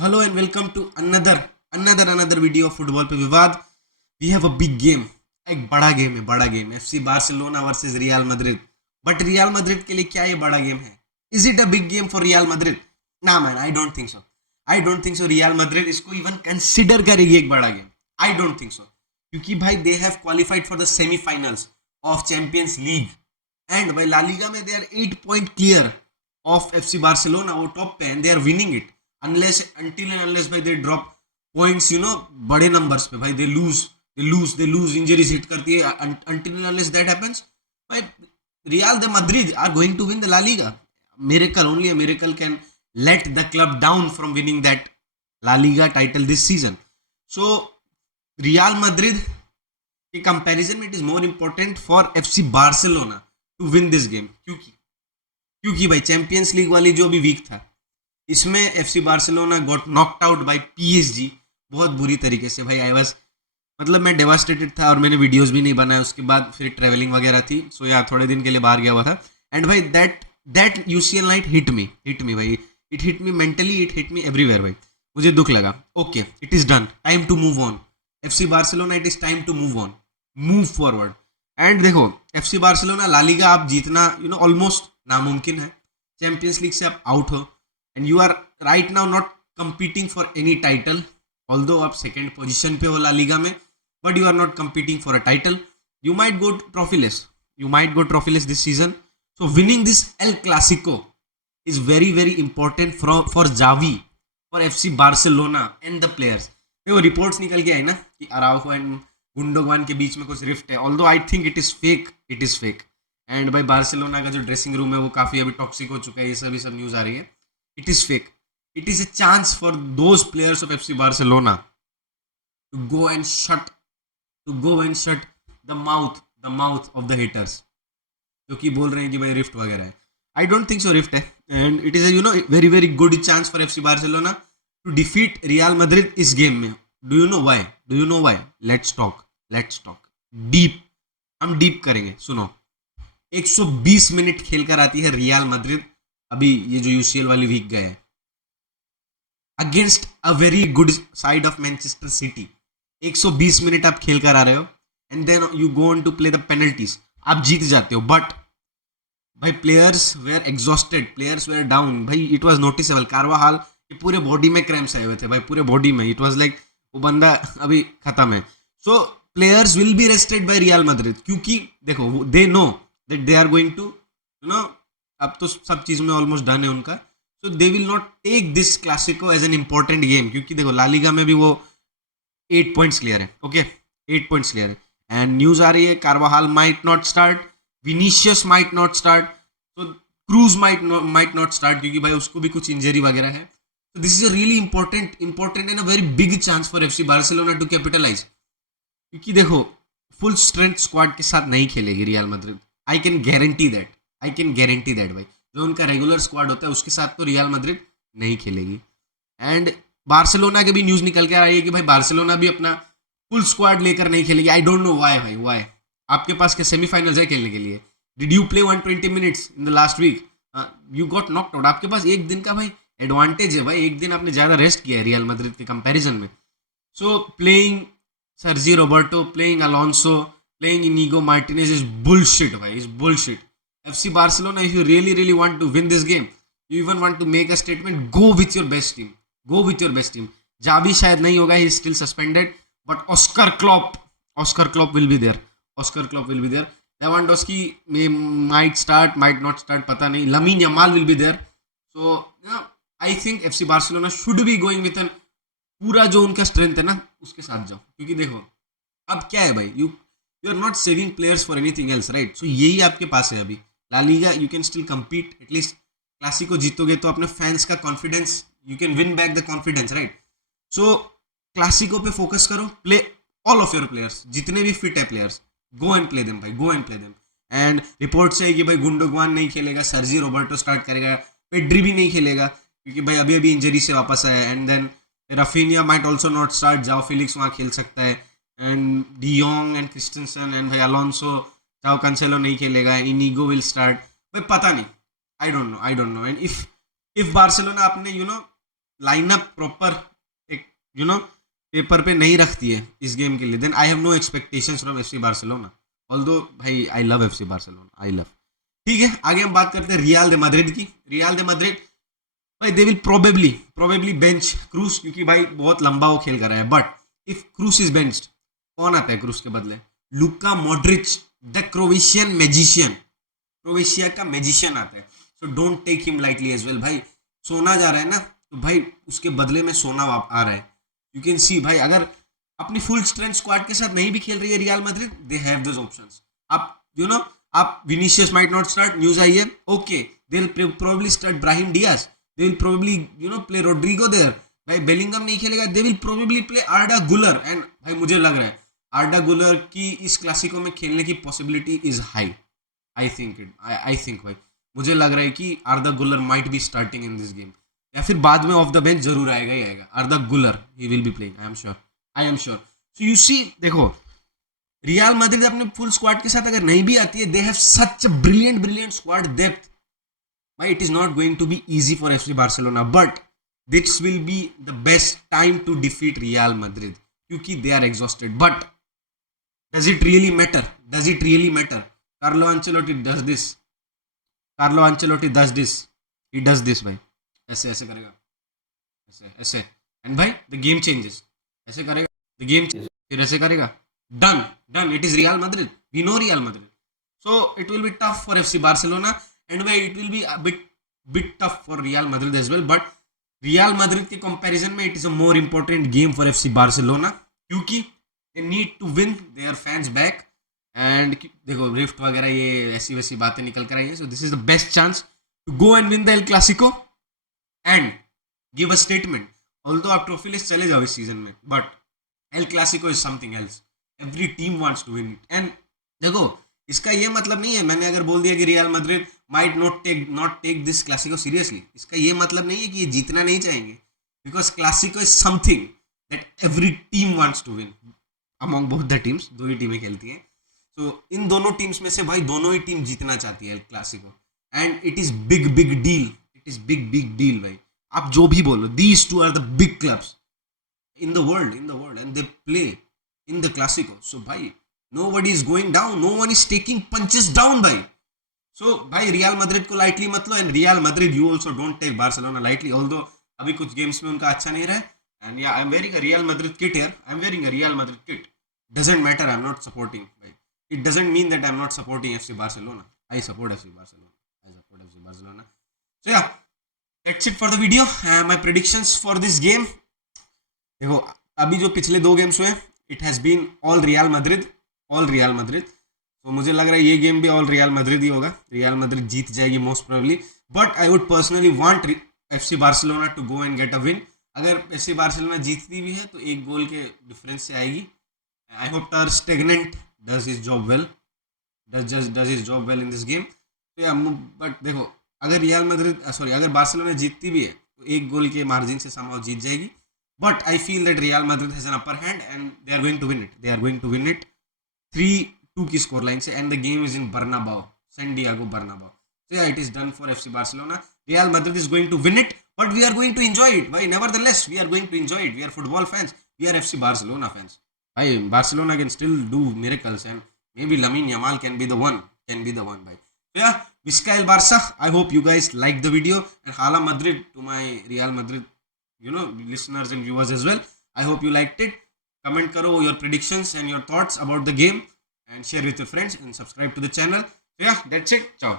Hello and welcome to another video of football पे विवाद. We have a big game. एक बड़ा game FC Barcelona versus Real Madrid. But Real Madrid के लिए क्या ये बड़ा गेम है? Is it a big game for Real Madrid? ना man, I don't think so Real Madrid इसको इवन कंसिडर करेगी एक बड़ा game. I don't think so, क्योंकि भाई they have qualified for the semifinals of Champions League and भाई ला Liga में they are 8 point clear of FC Barcelona. वो top पे and they are winning it unless until and unless भाई they drop points, बड़े numbers पे भाई they lose injuries hit करती है. Until and unless that happens, भाई Real de Madrid are going to win the La Liga. Only a miracle can let the club down from winning that La Liga title this season. So Real Madrid के comparison में it is more important for FC Barcelona to win this game. क्योंकि भाई champions league वाली जो भी week था इसमें FC Barcelona got knocked out by PSG बहुत बुरी तरीके से. भाई मतलब मैं डेवास्टेटेड था और मैंने वीडियोस भी नहीं बनाए. उसके बाद फिर ट्रैवलिंग वगैरह थी, सो यार थोड़े दिन के लिए बाहर गया हुआ था. एंड भाई that UCL night hit me भाई. It hit me mentally, it hit me everywhere भाई. मुझे दुख लगा. Okay, it is done, time to move on. FC Barcelona, it is time to move on, move forward. And देखो FC Barcelona La Liga आप जीतना almost नामुमकिन है. Champions league से आप आउट हो and you are right now not competing for any title, although आप second position पे हो ला लीगा में, but you are not competing for a title. You might go trophyless this season. So winning this El Clasico is very important for Xavi, for FC Barcelona and the players. देखो reports निकल के आई ना कि Araujo and गुंडोगवान के बीच में कुछ rift है, although I think it is fake. And भाई बार्सिलोना का जो ड्रेसिंग रूम है वो काफ़ी अभी टॉक्सिक हो चुका है. ये सब न्यूज़ आ रही है. It is fake. It is a chance for those players of FC Barcelona to go and shut the mouth of the haters जो कि बोल रहे हैं कि भाई रिफ्ट वगैरह है. I don't think so rift है. And it is very good chance for FC Barcelona to defeat Real Madrid इस गेम में. Do you know why? Let's talk deep. हम डीप करेंगे. सुनो, 120 मिनट खेल कर आती है रियल मैड्रिड अभी ये जो UCL वाली वीक गए against a very good side of Manchester City. 120 minute आप खेल कर आ रहे हो and then you go on to play the penalties. आप जीत जाते हो, बट भाई players were exhausted, players were down. भाई इट वाज नोटिसेबल. कारवाहाल के पूरे बॉडी में क्रैम्प्स आए हुए थे भाई, पूरे बॉडी में. इट वाज लाइक वो बंदा अभी खत्म है. So players will be rested by Real Madrid, क्योंकि देखो they know that they are going to अब तो सब चीज़ में ऑलमोस्ट डन है उनका. So they will not take this Clasico as an important game, क्योंकि देखो ला लीगा में भी वो 8 पॉइंट्स क्लियर है. ओके, 8 पॉइंट्स क्लियर है. एंड न्यूज़ आ रही है Carvajal might not start, Vinicius might not start, तो क्रूज माइट नॉट स्टार्ट, क्योंकि भाई उसको भी कुछ इंजरी वगैरह है. तो this is a really important and a very big chance for FC Barcelona to capitalize. क्योंकि देखो फुल स्ट्रेंथ स्क्वाड के साथ नहीं खेलेगी Real Madrid. I can guarantee that भाई. जो उनका रेगुलर स्क्वाड होता है उसके साथ तो रियल मैड्रिड नहीं खेलेगी. एंड बार्सिलोना के भी न्यूज़ निकल के आ रही है कि भाई बार्सिलोना भी अपना फुल स्क्वाड लेकर नहीं खेलेगी. I don't know why. आपके पास क्या सेमीफाइनल्स है खेलने के लिए? Did you play 120 minutes in the last week? You got knocked out. आपके पास एक दिन का भाई एडवांटेज है भाई. एक दिन आपने ज़्यादा रेस्ट किया है रियल मैड्रिड के कंपेरिजन में. So playing Sergi Roberto, playing Alonso, playing Inigo Martinez is bullshit भाई, is bullshit. FC Barcelona, if you really want to win this game, you even want to make a statement, go with your best team. Javi शायद नहीं होगा, he is still suspended, but Oscar Klopp will be there. Lewandowski might start, might not start, पता नहीं. Lamine Yamal will be there. So I think FC Barcelona should be going with an पूरा जो उनका strength है ना उसके साथ जाओ. क्योंकि देखो अब क्या है भाई, you are not saving players for anything else, right? So यही आपके पास है अभी. La Liga you can still compete, at least Clasico जीतोगे तो अपने फैंस का confidence, you can win back the confidence, right? So Clasico पे फोकस करो, play all of your players, जितने भी फिट है players, go and play them भाई, go and play them. And report है कि भाई गुंडोगवान नहीं खेलेगा, सर्जी रोबर्टो स्टार्ट करेगा, पेड्री भी नहीं खेलेगा क्योंकि भाई अभी इंजरी से वापस आया. And then Raphinha might also not start, Joao Felix वहाँ खेल सकता है. And de Jong and Christensen and भाई अलोंसो, जाओ कैंसेलो नहीं खेलेगा. And Inigo will start. भाई पता नहीं, I don't know. And if Barcelona आपने लाइनअप प्रॉपर एक पेपर पे नहीं रखती है इस गेम के लिए, then I have no expectations from FC Barcelona. Although भाई I love FC Barcelona, I love. ठीक है, आगे हम बात करते हैं रियल दे मैड्रिड की। रियल दे मैड्रिड भाई दे विल प्रोबेबली बेंच क्रूस, क्योंकि भाई बहुत लंबा वो खेल कर रहा है। But if Kroos is benched, कौन आता है क्रूस के बदले? Luka Modric, the Croatian magician, Croatia का मैजिशियन आता है। So don't take him lightly as well. भाई सोना जा रहा है ना, तो भाई उसके बदले में सोना आ रहा है। यू कैन सी भाई, अगर अपनी फुल स्ट्रेंथ स्क्वाड के साथ नहीं भी खेल रही है Real Madrid, they have those options. आप आप Vinicius might not start, news आई है, okay they will probably start Brahim Diaz, they will probably play Rodrygo there. भाई बेलिंगम नहीं खेलेगा, they will probably play Arda Guler. And भाई मुझे लग रहा है आर्डा गुलर की इस क्लासिको में खेलने की possibility is high. I think भाई मुझे लग रहा है कि आर्दा गुलर might be starting in this game, या फिर बाद में ऑफ द बेंच जरूर आएगा ही आएगा। Arda Guler he will be playing, I am sure. So you see, देखो रियल मैड्रिड अपने फुल स्क्वाड के साथ अगर नहीं भी आती है, they have such a brilliant squad depth. भाई it is not going to be easy for FC Barcelona, but this will be the best time to defeat Real Madrid, क्योंकि they are exhausted. But does it really matter? Carlo Ancelotti does this, he does this भाई, ऐसे ऐसे करेगा, ऐसे and भाई the game changes, ऐसे करेगा the game, फिर ऐसे करेगा, done. It is Real Madrid, we know Real Madrid. So it will be tough for FC Barcelona, and भाई it will be a bit tough for Real Madrid as well. But Real Madrid के comparison में it is a more important game for FC Barcelona, क्योंकि they need to win their fans back. And देखो rift वगैरह ये ऐसी वैसी बातें निकल कर आई है, so this is the best chance to go and win the El Clasico and give a statement. Although आप ट्रॉफीलेस चले जाओ इस सीजन में, but El Clasico is something else, every team wants to win it. And देखो इसका ये मतलब नहीं है, मैंने अगर बोल दिया कि Real Madrid might not take this Clasico seriously, इसका ये मतलब नहीं है कि ये जीतना नहीं चाहेंगे, because Clasico is something that every team wants to win among both the teams. दो ही टीमें खेलती हैं, तो इन दोनों टीम्स में से भाई दोनों ही टीम जीतना चाहती है El Clasico, and it is big deal भाई। आप जो भी बोलो, these two are the big clubs in the world and they play in the clasico, so bhai nobody is going down, no one is taking punches down bhai. So bhai real madrid ko lightly mat lo, and real madrid you also don't take barcelona lightly, although abhi kuch games mein unka acha nahi raha hai. And yeah, I'm wearing a real madrid kit here, I'm wearing a real madrid kit, doesn't matter, I'm not supporting bhai. It doesn't mean that I'm not supporting fc barcelona, I support fc barcelona. So yeah, that's it for the video. My predictions for this game, देखो अभी जो पिछले दो games हुए, it has been all Real Madrid. तो मुझे लग रहा है ये गेम भी ऑल रियल मैड्रिड ही होगा, रियल मैड्रिड जीत जाएगी most probably. But I would personally want FC Barcelona to go and get a win. अगर एफसी बार्सिलोना जीतती भी है तो एक गोल के डिफरेंस से आएगी। आई होप टर stagnant does his job well in this game. तो या बट देखो अगर रियल मैड्रिड अगर बार्सिलोना जीतती भी है तो एक गोल के मार्जिन से समहाउ जीत जाएगी। But I feel that Real Madrid has an upper hand and they are going to win it. 3-2 की score line से, and the game is in Bernabeu, San Diego Bernabeu. So yeah, it is done for FC Barcelona. Real Madrid is going to win it, but we are going to enjoy it. Why? Nevertheless, we are going to enjoy it. We are football fans. We are FC Barcelona fans. Why? Barcelona can still do miracles, and maybe Lamine Yamal can be the one. Bhai. So yeah, Vizca El Barça. I hope you guys liked the video, and Hala Madrid to my Real Madrid listeners and viewers as well. I hope you liked it. Comment karo your predictions and your thoughts about the game, and share with your friends and subscribe to the channel. So yeah, that's it. Ciao.